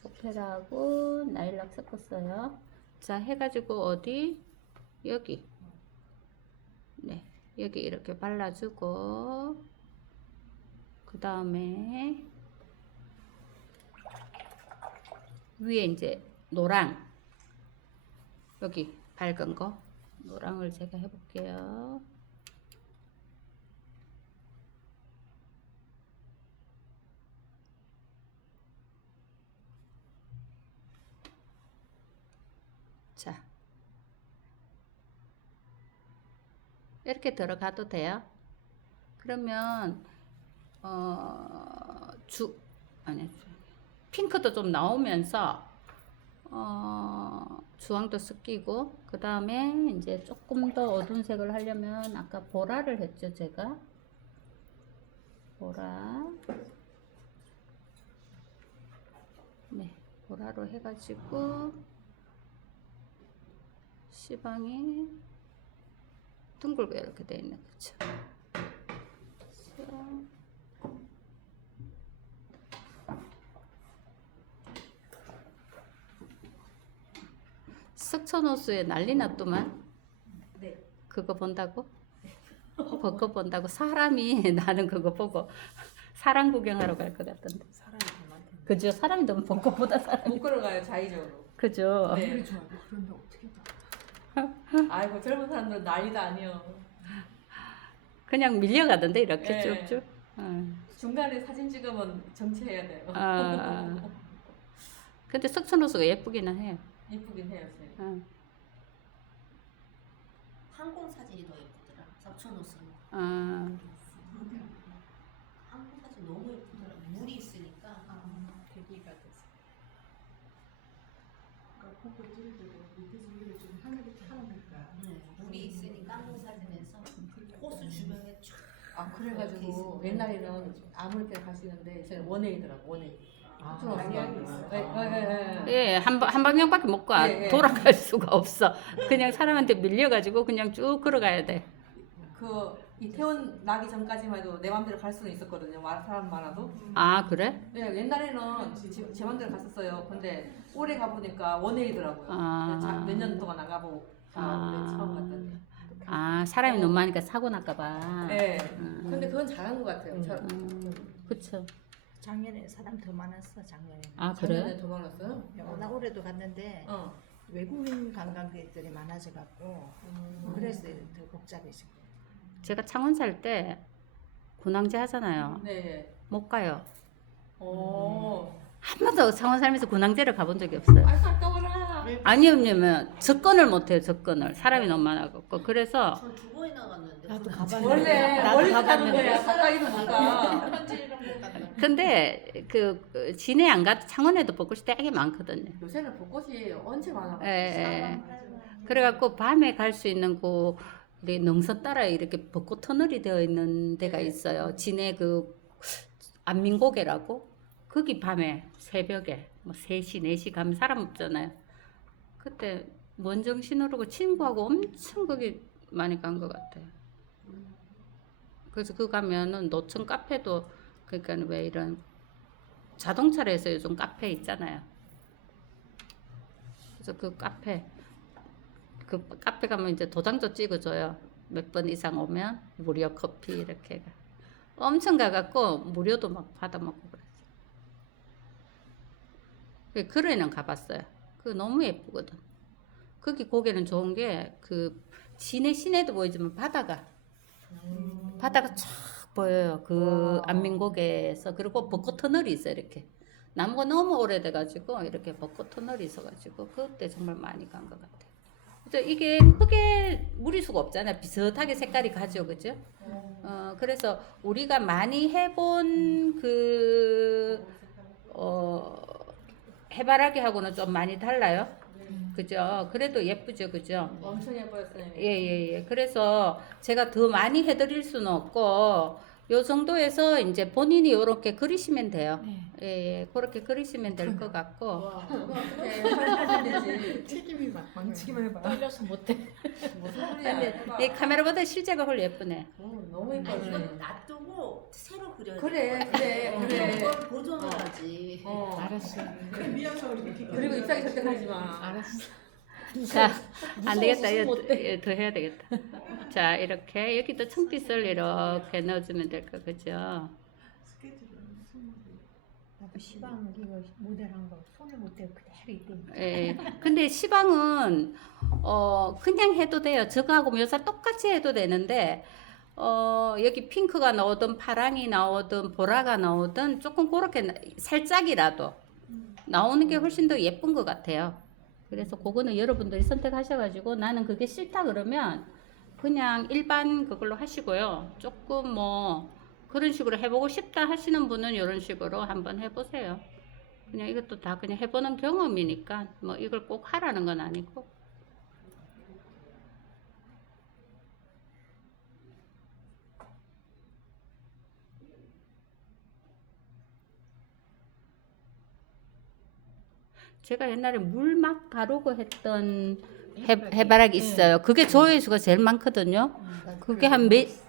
오페라하고 라일락 섞었어요. 자 해가지고 어디 여기 네 여기 이렇게 발라주고 그 다음에 위에 이제 노랑 여기 밝은 거 노랑을 제가 해볼게요. 자 이렇게 들어가도 돼요. 그러면 아니 핑크도 좀 나오면서 주황도 섞이고 그 다음에 이제 조금 더 어두운 색을 하려면 아까 보라를 했죠. 제가 보라 네 보라로 해가지고 시방이 둥글게 이렇게 되어 있는 거죠. 석촌호수에 난리 났더만. 네. 그거 본다고? 그거 본다고 사람이 나는 그거 보고 사람 구경하러 갈 것 같던데. 사람이 더 많던데. 그죠? 사람이 너무 본 것보다 사람이. 못 걸어가요 자의적으로. 그죠? 네. 그래 좋아요. 그런데 어떻게 봐? 아이고 젊은 사람들 난리도 아니요. 그냥 밀려가던데 이렇게 네. 쭉쭉. 중간에 사진 찍으면 정체해야 돼요. 근데 석촌호수가 예쁘기는 해요. 이쁘긴 해요. 쌤. 항공 사진이 더 예쁘더라. 석촌호수. 아, 항공 사진 너무 예쁘더라. 물이 있으니까. 대기가 돼서. 그러니까 포크 찌를 때도 밑에서 위로 좀 하늘이 타오니까. 물이 있으니까 항공 사진에서 호수 주변에 쫙 아 그래가지고 옛날에는 아무렇게나 갈 수 있는데 이제는 원웨이더라고 원웨이. 예, 한 방향밖에 못 가. 예, 예. 돌아갈 수가 없어. 그냥 사람한테 밀려가지고 그냥 쭉 걸어가야 돼. 그 이태원 나기 전까지만 해도 내 맘대로 갈 수는 있었거든요. 사람 많아도. 아, 그래? 네, 옛날에는 제 맘대로 갔었어요. 근데 올해 가보니까 원웨이더라고요. 아. 몇 년 동안 안 가보고 처음 갔더니. 아, 사람이 너무 많으니까 사고 날까봐. 네. 근데 그건 잘한 것 같아요. 그쵸. 작년에 사람 더 많았어 작년에. 아, 작년에 그래? 더 많았어요? 나 올해도 갔는데 어. 외국인 관광객들이 많아져 갖고 그래서 더 복잡해지고. 제가 창원 살 때 군항제 하잖아요. 네. 못 가요. 오. 한 번도 창원 살면서 군항제를 가본 적이 없어요. 아, 아까워라. 아니, 왜냐면 접근을 못 해요, 접근을. 사람이 너무 많아갖고. 그래서 저 2번이나 갔는데. 나도 가봤는데. 원래 가는 거야. 가까이는 못 가. 현지랑 못 갔다. 근데 그 진해 안 가도 창원에도 벚꽃이 되게 많거든요. 요새는 벚꽃이 언제 많아가지고. 예. 그래갖고 밤에 갈 수 있는 그 우리 능선 따라 이렇게 벚꽃 터널이 되어 있는 데가 있어요. 진해 그 안민고개라고. 거기 밤에 새벽에 뭐 3시, 4시 가면 사람 없잖아요. 그때 먼정신호르고 친구하고 엄청 거기 많이 간 것 같아요. 그래서 그 가면은 노천 카페도 그러니까 왜 이런 자동차로 해서 요즘 카페 있잖아요. 그래서 그 카페 가면 이제 도장도 찍어줘요. 몇 번 이상 오면 무료 커피 이렇게 엄청 가갖고 무료도 막 받아먹고 그랬어요. 그래는 가봤어요. 그거 너무 예쁘거든. 거기 고개는 좋은 게 그 진해 시내도 보이지만 바다가 쫙 보여요. 그 안민고개에서. 그리고 벚꽃 터널이 있어요. 이렇게 나무가 너무 오래돼가지고 이렇게 벚꽃 터널이 있어가지고 그때 정말 많이 간 것 같아요. 그래서 이게 크게 무리수가 없잖아요. 비슷하게 색깔이 가죠, 그죠? 그래서 우리가 많이 해본 해바라기하고는 좀 많이 달라요. 그죠? 그래도 예쁘죠, 그죠? 엄청 예뻐였어요. 예. 그래서 제가 더 많이 해드릴 수는 없고, 요 정도에서 이제 본인이 이렇게 그리시면 돼요. 예. 그렇게 그리시면 될 것 같고. 와, 그거 어떻게 하면 되지? 책임이 망치기만 해봐. 떨려서 못해. 무슨 소리야? 해봐. 이 카메라보다 실제가 훨 예쁘네. 너무 예뻐. 이건 놔두고 새로 그려야 그래. 이걸 보존을 하지. 알았어. 그리고 잎사귀 절대 가리지 마. 알았어. 자, 안 되겠다. 이거 더 해야 되겠다. 자, 이렇게 여기도 청빛을 이렇게 넣어주면 될 거, 그죠? 나도 시방 이거 모델한 거 손을 못 대고 그대로 있대. 예. 근데 시방은 그냥 해도 돼요. 저거하고 묘사 똑같이 해도 되는데 여기 핑크가 나오든 파랑이 나오든 보라가 나오든 조금 그렇게 살짝이라도 나오는 게 훨씬 더 예쁜 것 같아요. 그래서 그거는 여러분들이 선택하셔가지고 나는 그게 싫다 그러면 그냥 일반 그걸로 하시고요. 조금 뭐 그런 식으로 해보고 싶다 하시는 분은 이런 식으로 한번 해보세요. 그냥 이것도 다 그냥 해보는 경험이니까 뭐 이걸 꼭 하라는 건 아니고. 제가 옛날에 물 막 가루고 했던 해바라기 있어요. 그게 조회수가 제일 많거든요. 그게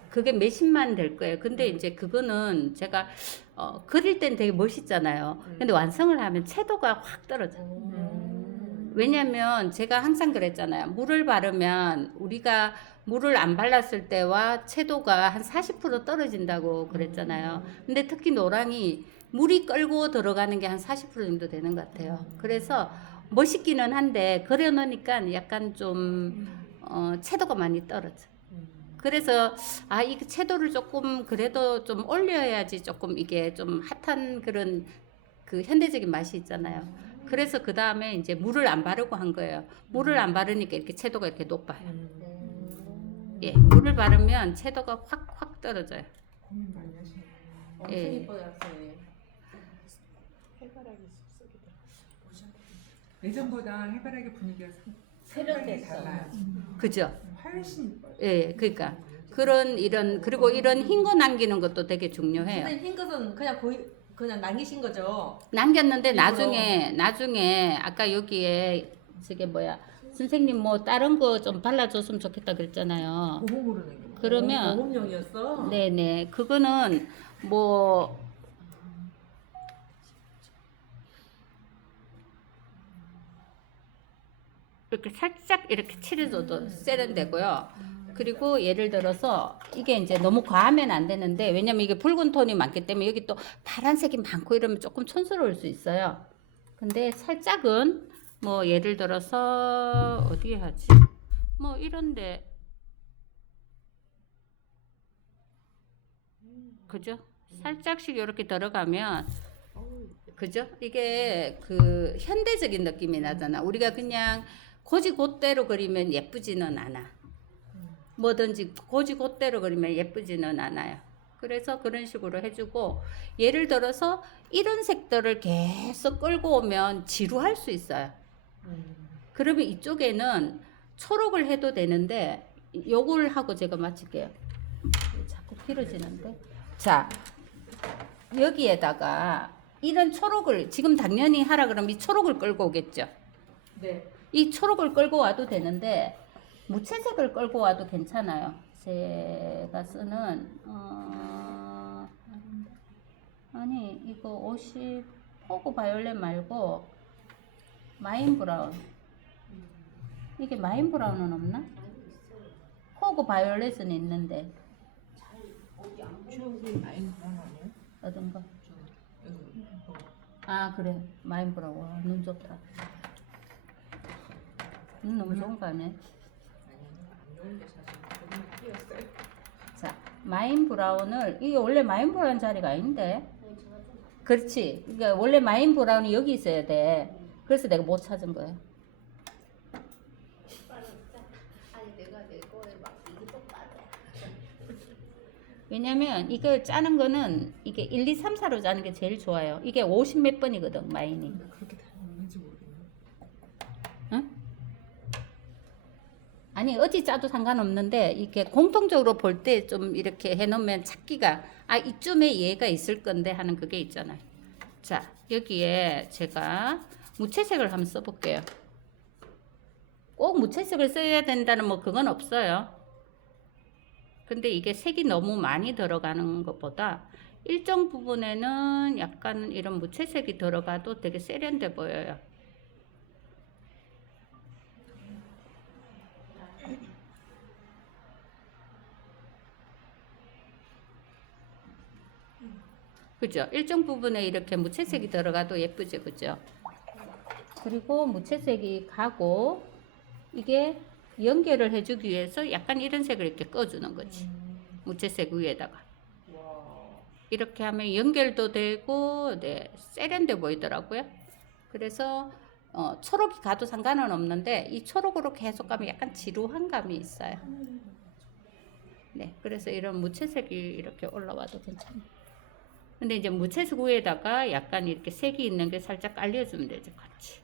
그게 몇십만 될 거예요. 근데 이제 그거는 제가 그릴 땐 되게 멋있잖아요. 근데 완성을 하면 채도가 확 떨어져요. 왜냐면 제가 항상 그랬잖아요. 물을 바르면 우리가 물을 안 발랐을 때와 채도가 한 40% 떨어진다고 그랬잖아요. 근데 특히 노랑이 물이 끌고 들어가는 게 한 40% 정도 되는 것 같아요. 그래서 멋있기는 한데 그려놓으니까 약간 좀 채도가 많이 떨어져. 그래서 이 채도를 조금 그래도 좀 올려야지 조금 이게 좀 핫한 그런 그 현대적인 맛이 있잖아요. 그래서 그 다음에 이제 물을 안 바르고 한 거예요. 물을 안 바르니까 이렇게 채도가 이렇게 높아요. 예, 물을 바르면 채도가 확 떨어져요. 고민 많이 하시네. 엄청 예. 예뻐요. 해바라기 숲속이다. 예전보다 해바라기 분위기가 상당히 세련됐어. 달라요. 그죠? 훨씬 이뻐요. 예, 그러니까 그런 이런 그리고 이런 흰 거 남기는 것도 되게 중요해요. 선생님 흰 것은 그냥 그냥 남기신 거죠? 남겼는데 일부러. 나중에 아까 여기에 저게 뭐야 선생님 뭐 다른 거 좀 발라줬으면 좋겠다 그랬잖아요. 보험으로 내는 거. 그러면 보험용이었어? 네네 그거는 뭐 이렇게 살짝 이렇게 칠해줘도 세련되고요. 그리고 예를 들어서 이게 이제 너무 과하면 안 되는데 왜냐면 이게 붉은 톤이 많기 때문에 여기 또 파란색이 많고 이러면 조금 촌스러울 수 있어요. 근데 살짝은 뭐 예를 들어서 어디에 하지? 뭐 이런데 그죠? 살짝씩 이렇게 들어가면 그죠? 이게 그 현대적인 느낌이 나잖아. 우리가 그냥 고지곧대로 그리면 예쁘지는 않아. 뭐든지 고지곧대로 그리면 예쁘지는 않아요. 그래서 그런 식으로 해주고 예를 들어서 이런 색들을 계속 끌고 오면 지루할 수 있어요. 그러면 이쪽에는 초록을 해도 되는데 요걸 하고 제가 마칠게요. 자꾸 길어지는데. 자, 여기에다가 이런 초록을 지금 당연히 하라 그러면 이 초록을 끌고 오겠죠. 네. 이 초록을 끌고 와도 되는데 무채색을 끌고 와도 괜찮아요. 제가 쓰는 아니 이거 50 포그 바이올렛 말고 마인 브라운. 이게 마인 브라운은 없나? 포그 바이올렛은 있는데 추억이 많이 나나요? 어떤 거? 아 그래 마인 브라운. 와, 눈 좋다. 눈 너무 좋은 거 아니야? 자, 마인 브라운을 이게 원래 마인 브라운 자리가 아닌데. 그렇지. 그러니까 원래 마인 브라운이 여기 있어야 돼. 그래서 내가 못 찾은 거야. 아니 내가 내 거에 막 이게 또 빠져. 왜냐면 이걸 짜는 거는 이게 1, 2, 3, 4로 짜는 게 제일 좋아요. 이게 50 몇 번이거든, 마인이. 그렇게 다는지 모르겠네. 응? 아니 어디 짜도 상관없는데 이렇게 공통적으로 볼 때 좀 이렇게 해놓으면 찾기가 아 이쯤에 얘가 있을 건데 하는 그게 있잖아요. 자 여기에 제가 무채색을 한번 써볼게요. 꼭 무채색을 써야 된다는 뭐 그건 없어요. 근데 이게 색이 너무 많이 들어가는 것보다 일정 부분에는 약간 이런 무채색이 들어가도 되게 세련돼 보여요. 그죠? 일정 부분에 이렇게 무채색이 들어가도 예쁘죠, 그죠? 그리고 무채색이 가고 이게 연결을 해주기 위해서 약간 이런 색을 이렇게 꺼주는 거지. 무채색 위에다가 이렇게 하면 연결도 되고, 네, 세련돼 보이더라고요. 그래서 초록이 가도 상관은 없는데 이 초록으로 계속 가면 약간 지루한 감이 있어요. 네, 그래서 이런 무채색이 이렇게 올라와도 괜찮아요. 근데 이제 무채색 위에다가 약간 이렇게 색이 있는 게 살짝 깔려주면 되죠, 같이.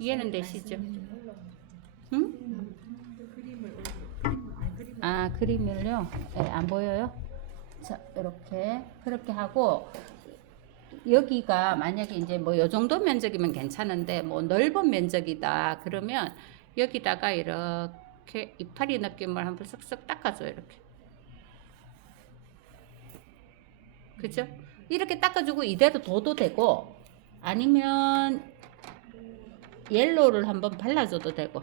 이해는 되시죠? 응? 아, 그림을요? 네, 안 보여요? 자, 이렇게 그렇게 하고 여기가 만약에 이제 뭐 요 정도 면적이면 괜찮은데 뭐 넓은 면적이다 그러면 여기다가 이렇게 이파리 느낌을 한번 쓱쓱 닦아줘요, 이렇게. 그죠? 이렇게 닦아주고 이대로 둬도 되고 아니면 옐로우를 한번 발라줘도 되고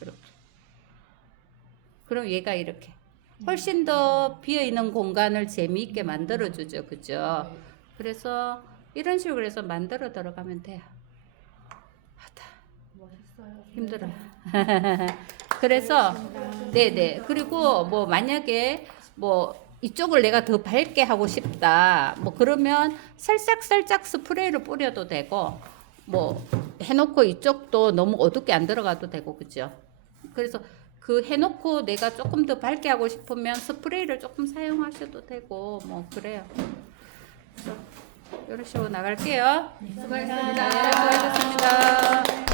이렇게. 그럼 얘가 이렇게 훨씬 더 비어있는 공간을 재미있게 만들어주죠, 그죠? 그래서 이런 식으로 해서 만들어 들어가면 돼요. 하다 힘들어요. 그래서 네네. 그리고 뭐 만약에 뭐 이쪽을 내가 더 밝게 하고 싶다. 뭐 그러면 살짝 스프레이를 뿌려도 되고 뭐 해놓고 이쪽도 너무 어둡게 안 들어가도 되고 그죠? 그래서 그 해놓고 내가 조금 더 밝게 하고 싶으면 스프레이를 조금 사용하셔도 되고 뭐 그래요. 그래서 이런 식으로 나갈게요. 수고하셨습니다. 수고하셨습니다.